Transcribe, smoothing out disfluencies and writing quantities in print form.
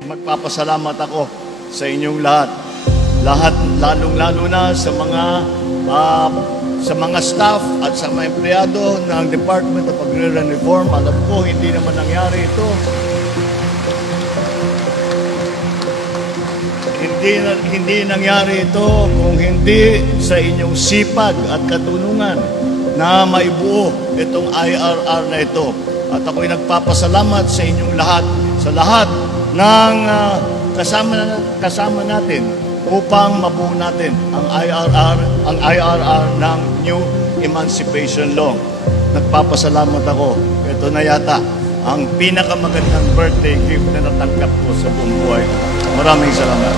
Magpapasalamat ako sa inyong lahat. Lalong-lalo na sa mga staff at sa mga empleyado ng Department of Agrarian Reform. Alam ko, hindi naman nangyari ito. Hindi nangyari ito kung hindi sa inyong sipag at katunungan na maibuo itong IRR na ito. At ako'y nagpapasalamat sa inyong lahat, sa lahat ng kasama natin upang mabuo natin ang IRR ng New Emancipation Law. Nagpapasalamat ako. Ito na yata ang pinakamagandang birthday gift na natanggap ko sa buong buhay. Maraming salamat.